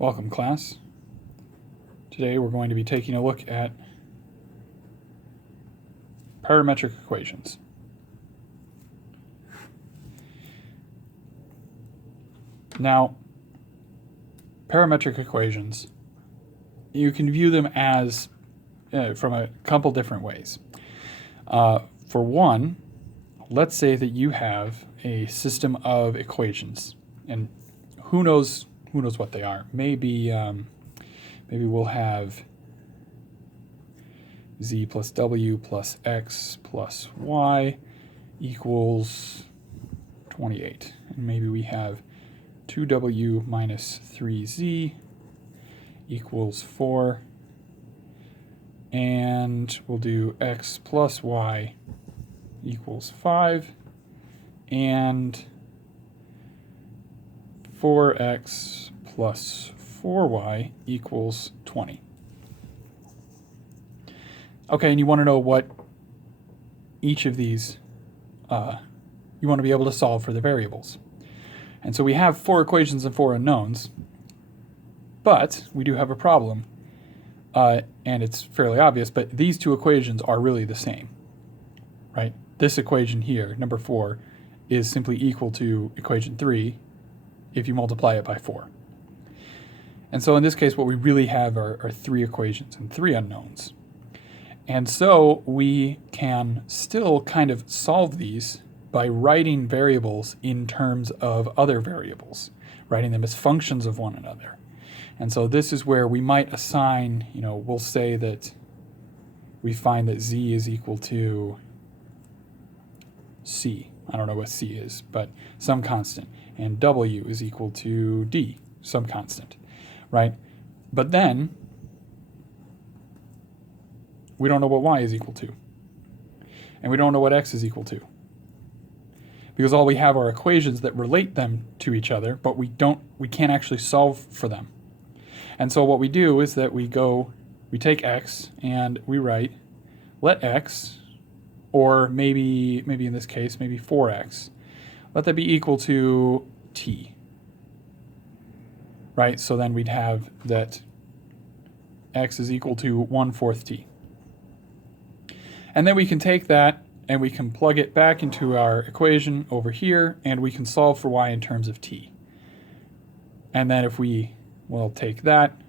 Welcome, class. Today we're going to be taking a look at parametric equations. Now, parametric equations, you can view them as from a couple different ways. For one, let's say that you have a system of equations, and who knows what they are. Maybe we'll have z plus w plus x plus y equals 28. And maybe we have 2w minus 3z equals 4. And we'll do x plus y equals 5. And 4x plus 4y equals 20. Okay, and you want to know what each of these, you want to be able to solve for the variables. And so we have 4 equations and 4 unknowns, but we do have a problem, and it's fairly obvious, but these 2 equations are really the same, right? This equation here, number 4, is simply equal to equation 3 if you multiply it by 4. And so in this case, what we really have are 3 equations and 3 unknowns. And so we can still kind of solve these by writing variables in terms of other variables, writing them as functions of one another. And so this is where we might assign, we'll say that we find that z is equal to c. I don't know what c is, but some constant. And w is equal to d, some constant, right? But then we don't know what y is equal to. And we don't know what x is equal to. Because all we have are equations that relate them to each other, but we can't actually solve for them. And so what we do is that we take x and we write, let x, or maybe in this case, maybe 4x, let that be equal to t. Right? So then we'd have that x is equal to 1/4 t. And then we can take that and we can plug it back into our equation over here, and we can solve for y in terms of t. And then if we will take that,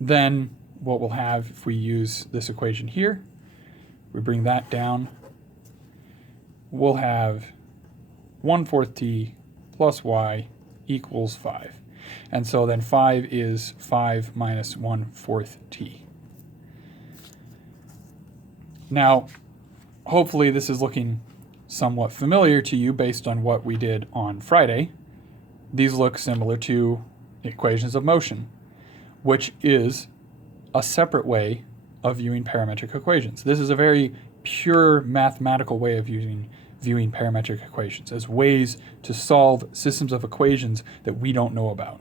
then what we'll have if we use this equation here, we bring that down, we'll have 1/4 t plus y equals 5. And so then 5 is 5 minus 1/4 t. Now, hopefully this is looking somewhat familiar to you based on what we did on Friday. These look similar to equations of motion, which is a separate way of viewing parametric equations. This is a very pure mathematical way of viewing parametric equations as ways to solve systems of equations that we don't know about.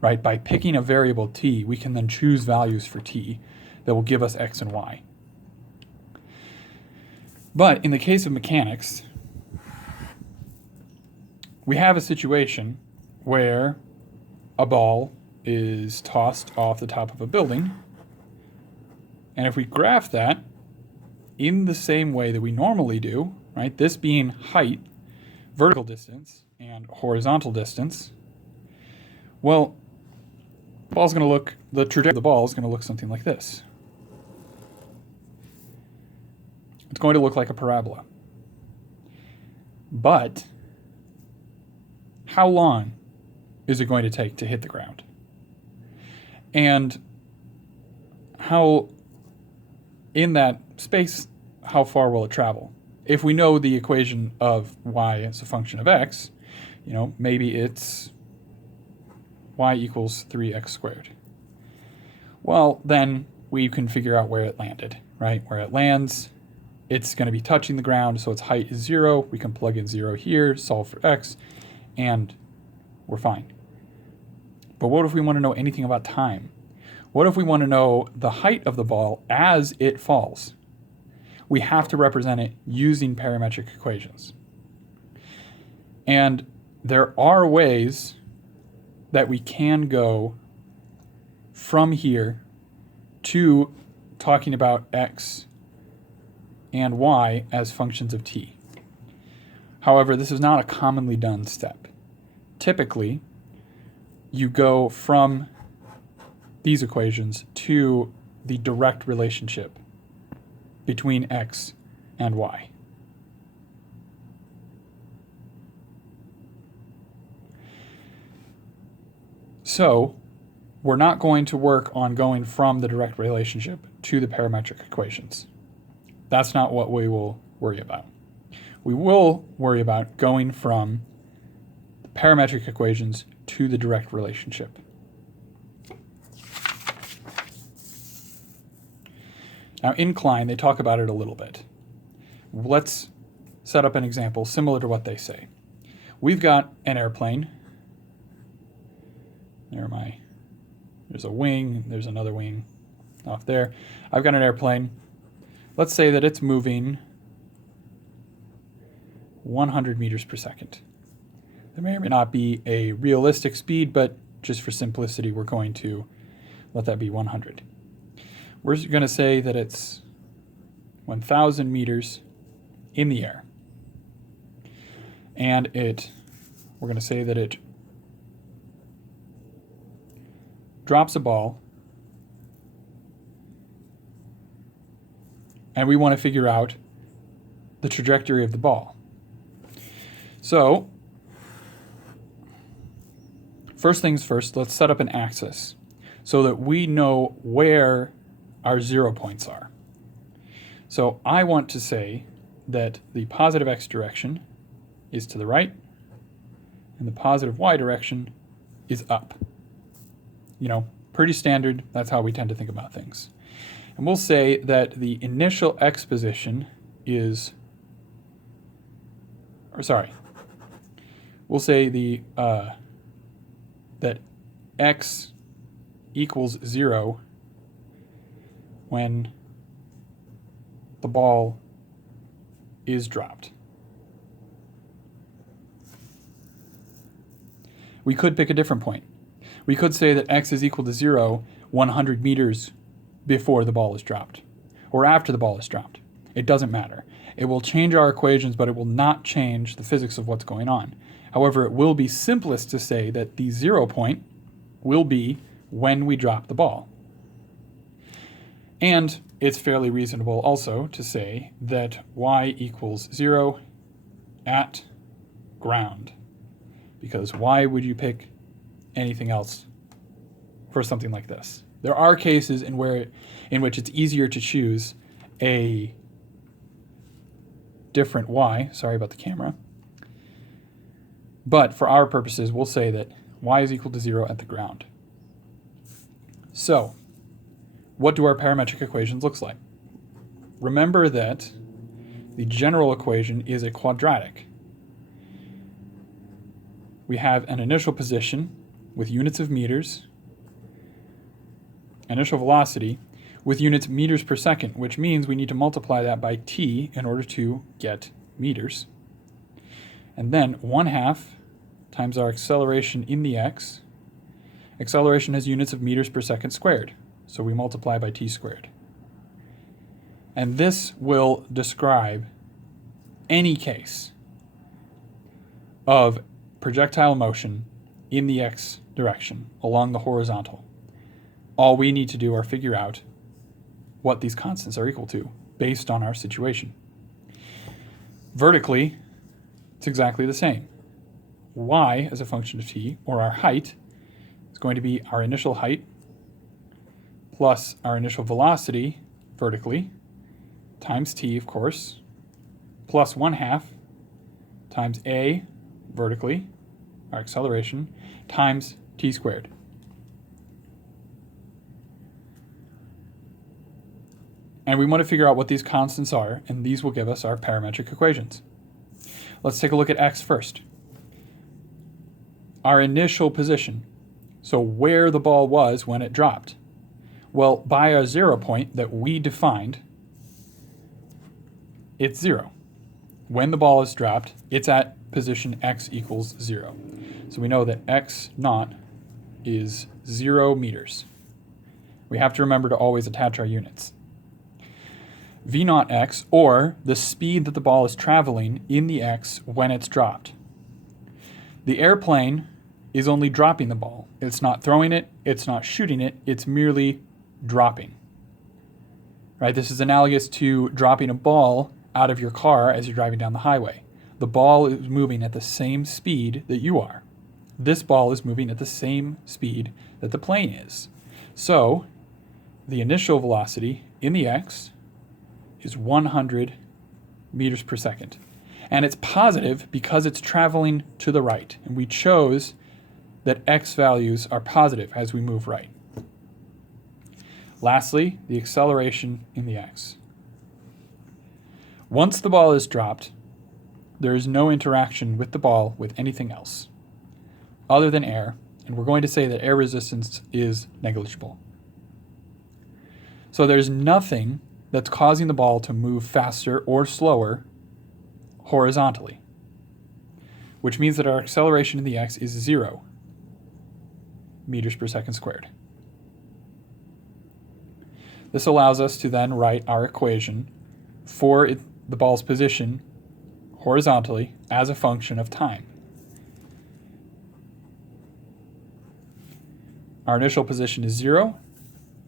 Right? By picking a variable t, we can then choose values for t that will give us x and y. But in the case of mechanics, we have a situation where a ball is tossed off the top of a building, and if we graph that in the same way that we normally do, right, this being height, vertical distance, and horizontal distance, well, the trajectory of the ball is going to look something like this. It's going to look like a parabola. But how long is it going to take to hit the ground? And how, in that space, how far will it travel? If we know the equation of y as a function of x, maybe it's y equals 3x squared. Well, then we can figure out where it landed, right? Where it lands, it's going to be touching the ground, so its height is 0. We can plug in 0 here, solve for x, and we're fine. But what if we want to know anything about time? What if we want to know the height of the ball as it falls? We have to represent it using parametric equations. And there are ways that we can go from here to talking about x and y as functions of t. However, this is not a commonly done step. Typically, you go from these equations to the direct relationship between x and y. So, we're not going to work on going from the direct relationship to the parametric equations. That's not what we will worry about. We will worry about going from the parametric equations to the direct relationship. Now, in Klein, they talk about it a little bit. Let's set up an example similar to what they say. We've got an airplane. There's a wing, there's another wing off there. I've got an airplane. Let's say that it's moving 100 meters per second. There may or may not be a realistic speed, but just for simplicity, we're going to let that be 100. We're going to say that it's 1,000 meters in the air. And we're going to say that it drops a ball, and we want to figure out the trajectory of the ball. So, first things first, let's set up an axis so that we know where our 0 points are. So I want to say that the positive x direction is to the right, and the positive y direction is up. You know, pretty standard. That's how we tend to think about things. And we'll say that the initial x position is, we'll say that x equals 0 when the ball is dropped. We could pick a different point. We could say that x is equal to 0 100 meters before the ball is dropped, or after the ball is dropped. It doesn't matter. It will change our equations, but it will not change the physics of what's going on. However, it will be simplest to say that the 0 point will be when we drop the ball. And it's fairly reasonable also to say that y equals 0 at ground. Because why would you pick anything else for something like this? There are cases in which it's easier to choose a different y. Sorry about the camera. But for our purposes, we'll say that y is equal to 0 at the ground. So, what do our parametric equations look like? Remember that the general equation is a quadratic. We have an initial position with units of meters, initial velocity with units meters per second, which means we need to multiply that by t in order to get meters. And then 1/2 times our acceleration in the x. Acceleration has units of meters per second squared, so we multiply by t squared. And this will describe any case of projectile motion in the x direction along the horizontal. All we need to do are figure out what these constants are equal to based on our situation. Vertically, it's exactly the same. Y as a function of t, or our height, is going to be our initial height plus our initial velocity vertically times t, of course, plus 1/2 times a vertically, our acceleration, times t squared. And we want to figure out what these constants are, and these will give us our parametric equations. Let's take a look at x first. Our initial position, so where the ball was when it dropped. Well, by our 0 point that we defined, it's 0. When the ball is dropped, it's at position x equals 0. So we know that x naught is 0 meters. We have to remember to always attach our units. V naught x, or the speed that the ball is traveling in the x when it's dropped. The airplane is only dropping the ball. It's not throwing it, it's not shooting it, it's merely dropping. Right? This is analogous to dropping a ball out of your car as you're driving down the highway. The ball is moving at the same speed that you are. This ball is moving at the same speed that the plane is. So, the initial velocity in the x is 100 meters per second. And it's positive because it's traveling to the right. And we chose that x values are positive as we move right. Lastly, the acceleration in the x. Once the ball is dropped, there is no interaction with the ball with anything else other than air, and we're going to say that air resistance is negligible. So there's nothing that's causing the ball to move faster or slower horizontally, which means that our acceleration in the x is 0 meters per second squared. This allows us to then write our equation for the ball's position horizontally as a function of time. Our initial position is 0,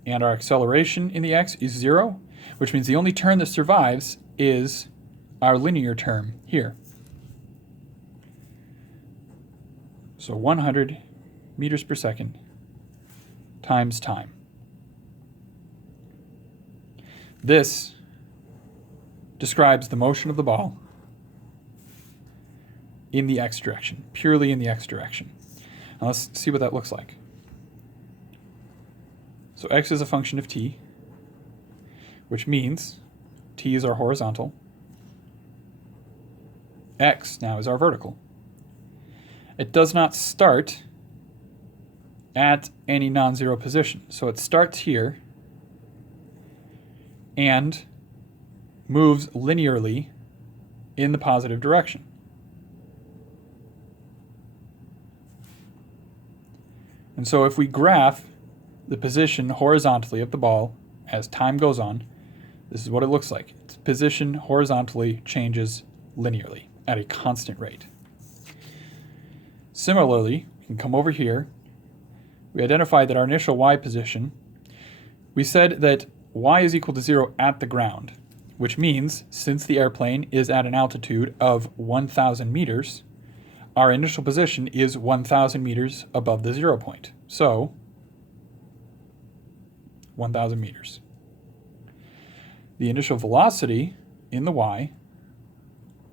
and our acceleration in the x is 0, which means the only term that survives is our linear term here. So 100 meters per second times time. This describes the motion of the ball in the x direction, purely in the x direction. Now let's see what that looks like. So x is a function of t, which means t is our horizontal. X now is our vertical. It does not start at any non-zero position. So it starts here and moves linearly in the positive direction. And so if we graph the position horizontally of the ball as time goes on, this is what it looks like. Its position horizontally changes linearly at a constant rate. Similarly, we can come over here. We identified that our initial y position, we said that y is equal to 0 at the ground, which means since the airplane is at an altitude of 1,000 meters, our initial position is 1,000 meters above the 0 point. So, 1,000 meters. The initial velocity in the y,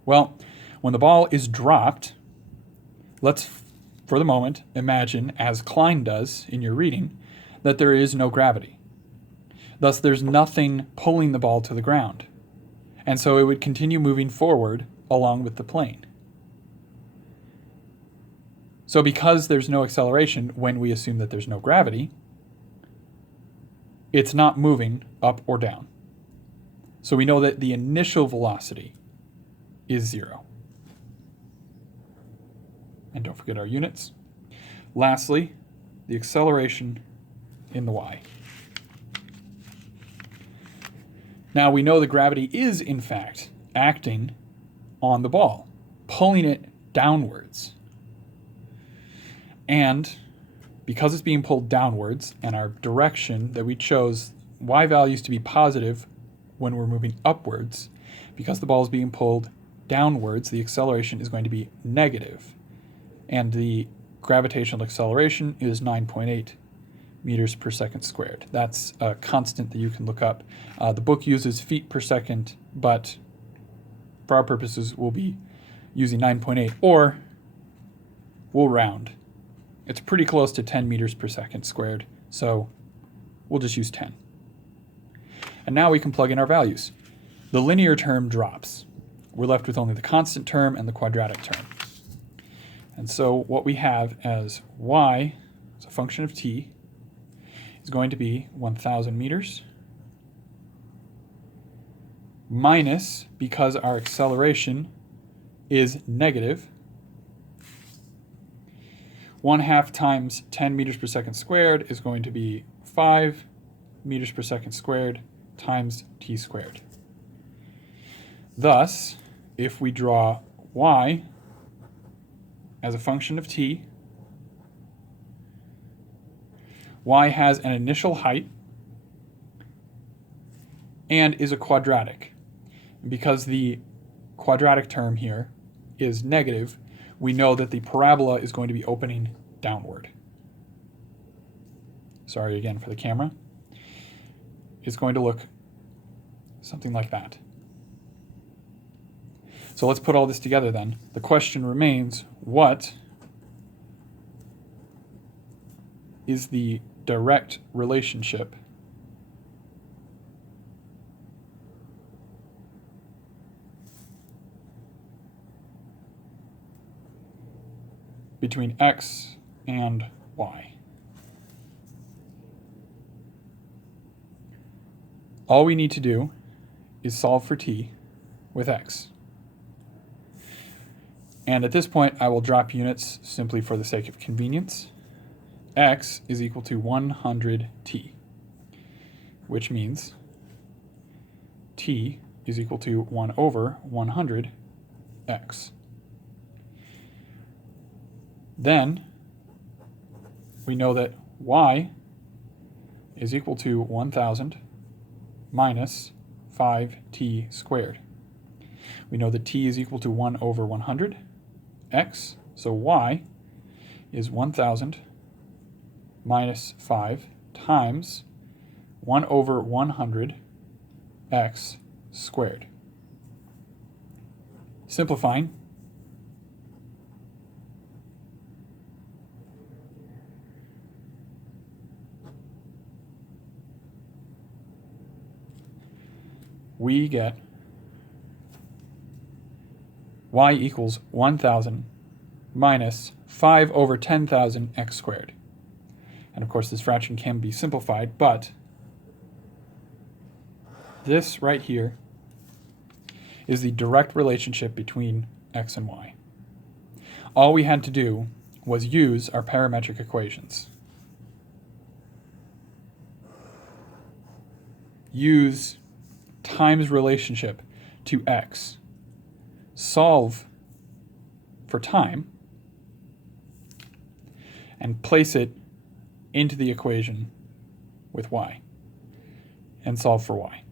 well, when the ball is dropped, let's, for the moment, imagine, as Klein does in your reading, that there is no gravity. Thus, there's nothing pulling the ball to the ground. And so it would continue moving forward along with the plane. So because there's no acceleration when we assume that there's no gravity, it's not moving up or down. So we know that the initial velocity is 0. And don't forget our units. Lastly, the acceleration in the y. Now we know that gravity is, in fact, acting on the ball, pulling it downwards. And because it's being pulled downwards, and our direction that we chose y values to be positive when we're moving upwards, because the ball is being pulled downwards, the acceleration is going to be negative. And the gravitational acceleration is 9.8 meters per second squared. That's a constant that you can look up. The book uses feet per second, but for our purposes, we'll be using 9.8, or we'll round. It's pretty close to 10 meters per second squared, so we'll just use 10. And now we can plug in our values. The linear term drops. We're left with only the constant term and the quadratic term. And so what we have as y, as a function of t, is going to be 1,000 meters minus, because our acceleration is negative, 1/2 times 10 meters per second squared is going to be 5 meters per second squared times t squared. Thus, if we draw y as a function of t, y has an initial height and is a quadratic. Because the quadratic term here is negative, we know that the parabola is going to be opening downward. Sorry again for the camera. It's going to look something like that. So let's put all this together then. The question remains, what is the direct relationship between x and y? All we need to do is solve for t with x. And at this point, I will drop units simply for the sake of convenience. X is equal to 100t, which means t is equal to 1 over 100x. Then we know that y is equal to 1000 minus 5t squared. We know that t is equal to 1 over 100x, so y is 1000 minus 5 times 1 over 100x squared. Simplifying, we get y equals 1000 minus 5 over 10,000 x squared. And of course this fraction can be simplified, but this right here is the direct relationship between x and y. All we had to do was use our parametric equations. Use times relationship to x. Solve for time and place it into the equation with y and solve for y.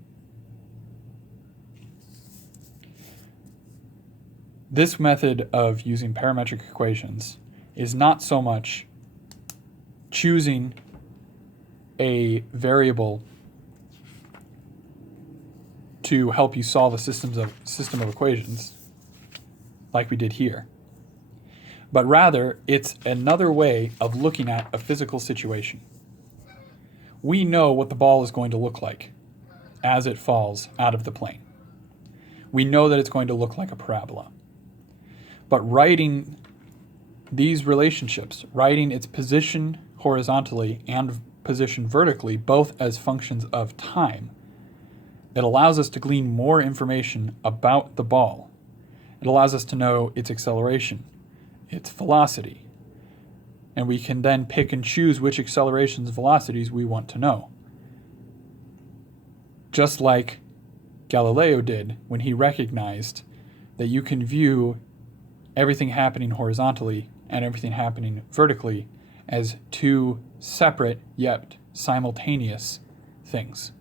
This method of using parametric equations is not so much choosing a variable to help you solve a system of equations like we did here, but rather it's another way of looking at a physical situation. We know what the ball is going to look like as it falls out of the plane. We know that it's going to look like a parabola. But writing these relationships, writing its position horizontally and position vertically, both as functions of time, it allows us to glean more information about the ball. It allows us to know its acceleration, its velocity, and we can then pick and choose which accelerations and velocities we want to know. Just like Galileo did when he recognized that you can view everything happening horizontally and everything happening vertically as two separate yet simultaneous things.